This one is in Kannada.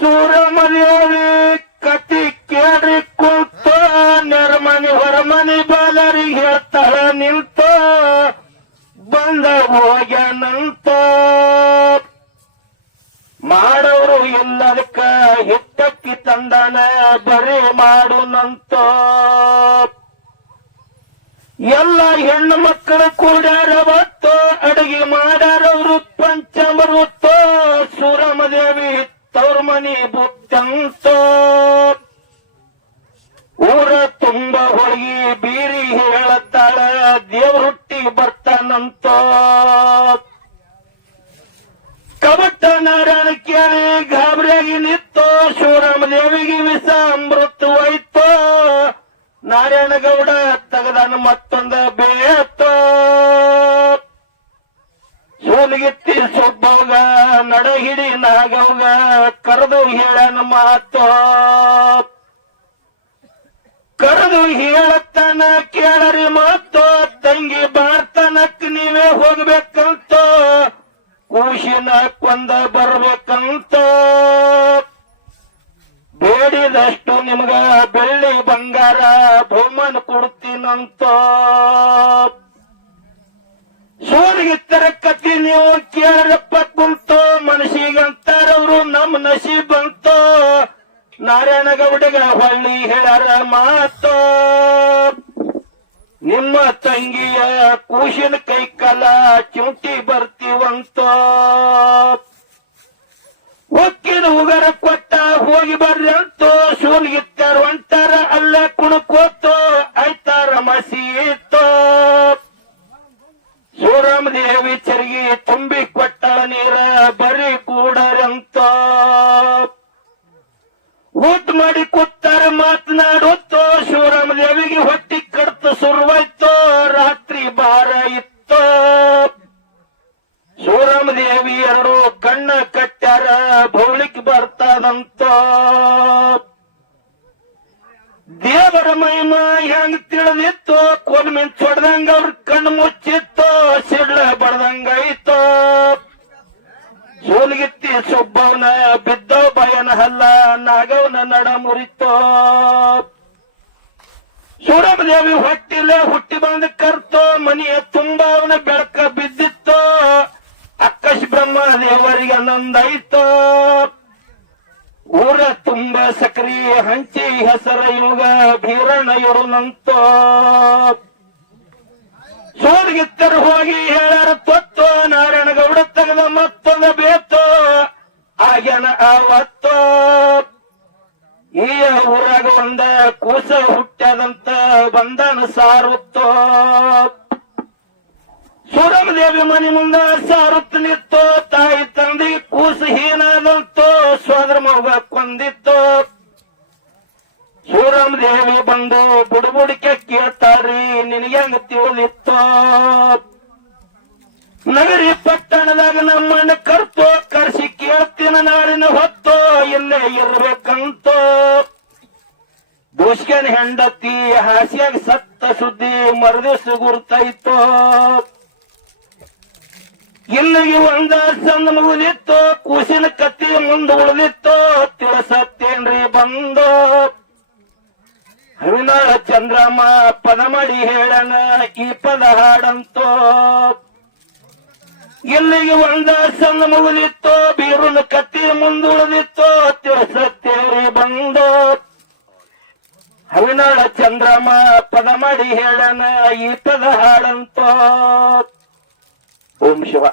ಸೂರಮದೇವಿ ಕತಿ ಕೇಳ್ರಿ ಕೂತ, ನೆರಮನಿ ಹೊರಮನಿ ಬಾಲರಿಗೆ ಹೇಳ್ತಾಳ ನಿಂತ, ಬಂದ ಹೋಗ್ಯಾನಂತ ಮಾಡೋರು ಇಲ್ಲದಕ್ಕ ಹಿಟ್ಟಕ್ಕಿ ತಂದನ, ಬರೀ ಮಾಡುನಂತ ಎಲ್ಲ ಹೆಣ್ಣು ಮಕ್ಕಳು ಕೂಡ್ಯಾರವತ್ತು ಅಡುಗೆ ಮಾಡ್ಯಾರವ್ರು ಕಬಟ್ಟ ನಾರಾಯಣ ಕೇಳಿ ಗಾಬರಿಯಾಗಿ ಶಿವರಾಮ ದೇವಿಗೆ ವಿಷ ನಾರಾಯಣ ಗೌಡ ತಗದಾನ ಮತ್ತೊಂದ ಬೇತು. ಸೋಲಿಗಿತ್ತಿ ಸೊಬ್ಬವ್ಗ ನಡಹಿಡಿ ನಾಗವ್ಗ, ಕರೆದು ಹೇಳನ ಮಾತು. ಕರೆದು ಹೇಳತ್ತಾನ ಕೇಳರಿ ಮಾತು, ತಂಗಿ ನೀವೇ ಹೋಗ್ಬೇಕಂತ, ಕೂಶಿನ ಕೊಂದ ಬರ್ಬೇಕಂತ. ಬೇಡಿದಷ್ಟು ನಿಮ್ಗ ಬೆಳ್ಳಿ ಬಂಗಾರ ಬಹುಮಾನ ಕೊಡ್ತೀನಂತ. ಸೋರಿಗಿತ್ತರ ಕತ್ತಿ ನೀವು ಕೇಳಪ್ಪ ಕುಂತು ಮನಸ್ಸಿಗಂತಾರವ್ರು ನಮ್ಮ ನಾರಾಯಣ ಗೌಡಿಗ ಹೊಳ್ಳಿ ಹೇಳಾರ ಮಾತು. ನಿಮ್ಮ ತಂಗಿಯ ಕೂಶಿನ ಕೈ ಕಲ ಚುಂಟಿ ಬರ್ತೀವಂತ. ಒಕ್ಕಿನ ಉಗರ ಕೊಟ್ಟ ಹೋಗಿ ಬರ್ರಿ ಅಂತ ಸೂಲ್ಗಿತ್ತಾರ ಒಂಟಾರ ಅಲ್ಲ ಕುಣಕೋತು, ಆಯ್ತಾರ ಮಸೀತೋ ಸೂರಮದೇವಿ ಚರಿಗೆ ತುಂಬಿ ಕೊಟ್ಟ ನೀರ ಬರಿ ಕೂಡರಂತ. ಊಟ ಮಾಡಿ ಕೂತಾರ ಮಾತನಾಡುತ್ತೋ ಶಿವರಾಮದೇವಿಗೆ ಹೊಟ್ಟಿ ಕಡ್ತ ಸುರ್ವೈತೋ ರಾತ್ರಿ ಬಾರ ಇತ್ತು. ದೇವಿ ಎರಡು ಕಣ್ಣ ಕಟ್ಟ್ಯಾರ ಬೌಳಿಕ್ ಬರ್ತದಂತ. ದೇವರ ಮಹಿಮ ಹೆಂಗ್ ತಿಳಿದಿತ್ತು ಕೊಲ್ಮಿನ್ ಚೊಡ್ದಂಗ ಅವ್ರ ಕಣ್ಣು ಮುಚ್ಚಿತ್ತು, ಸಿಡ್ಲ ಬಡ್ದಂಗಾಯ್ತು ಸೋಲ್ಗಿತ್ತಿ ಸುಬ್ಬವನ ಬಿದ್ದ ಬಯನ ಹಲ್ಲ, ನಾಗವನ ನಡ ಮುರಿತು. ಸೂರಮದೇವಿ ಹೊಟ್ಟಿಲೆ ಹುಟ್ಟಿ ಬಂದ ಕರ್ತೋ, ಮನೆಯ ತುಂಬ ಅವನ ಬೆಳಕ ಬಿದ್ದಿತ್ತು. ಅಕ್ಕಶ್ ಬ್ರಹ್ಮ ದೇವರಿಗೆ ನಂದಾಯ್ತು ಊರ ತುಂಬ ಸಕ್ರಿ ಹಂಚಿ ಹೆಸರ ಇವಾಗ ಭೀರಣ ಇರುನಂತೋ ಸೂರ್ಗಿತ್ತರು ಹೋಗಿ ಹೇಳಾರ ತೊತ್ತು, ನಾರಾಯಣಗೌಡ ತೆಗೆದ ಮತ್ತೊಂದು ಬೇತು. ಆಗ್ಯಾನ ಆವತ್ತು ಕೂಸ ಹುಟ್ಟದಂತ ಬಂಧನ ಸಾರುತ್ತೋ? ಸೂರಮದೇವಿ ಮನೆ ಮುಂದ ಸಾರುತ್ತ ನಿತ್ತೋ? ತಾಯಿ ತಂದಿ ಕೂಸ ಹೀನಾದಂತೋ? ಸೋದರ ಮಗ ಕೊಂದಿತ್ತು? ದೇವಿ ಬಂದು ಬುಡುಬುಡಿಕೆ ಕೇಳ್ತಾರಿ ನಿನಗೆ ತಿಳಿದಿತ್ತು? ನಗರಿ ಪಟ್ಟಣದಾಗ ನಮ್ಮನ್ನು ಕರ್ತೋ ಕರ್ಸಿ ಕೇಳ್ತೀನ ನಾಡಿನ ಹೊತ್ತೋ? ಇಲ್ಲೇ ಇರ್ಬೇಕಂತ ಹೆಂಡತಿ ಹಾಸಿಯಾಗಿ ಸತ್ತ ಸುದ್ದಿ ಮರದಿಸು ಗುರ್ತೈತೋ ಇಲ್ಲಿಗೆ ಒಂದ ಸಣ್ಣ ಮುಗಿದಿತ್ತು ಕೂಸಿನ ಕತ್ತಿ ಮುಂದೆ ಉಳಿದಿತ್ತು, ತಿಳಸತ್ತೇನ್ರಿ ಬಂದ. ಹರಿನಾಳ ಚಂದ್ರಮ್ಮ ಪದ ಮಾಡಿ ಹೇಳನ, ಈ ಪದ ಹಾಡಂತೋ. ಇಲ್ಲಿಗೆ ಒಂದ ಸಣ್ಣ ಮುಗಿದಿತ್ತು ಬೀರುನ ಕತ್ತಿ ಮುಂದುಳಿದಿತ್ತು ತಿಳಿಸತ್ತೇರಿ ಬಂದು ಹರಿನಾಳ ಚಂದ್ರಮ ಪದ ಮಾಡಿ ಹೇಳನ ಈ ಪದ ಹಾಡಂತೋ. ಓಂ ಶಿವ.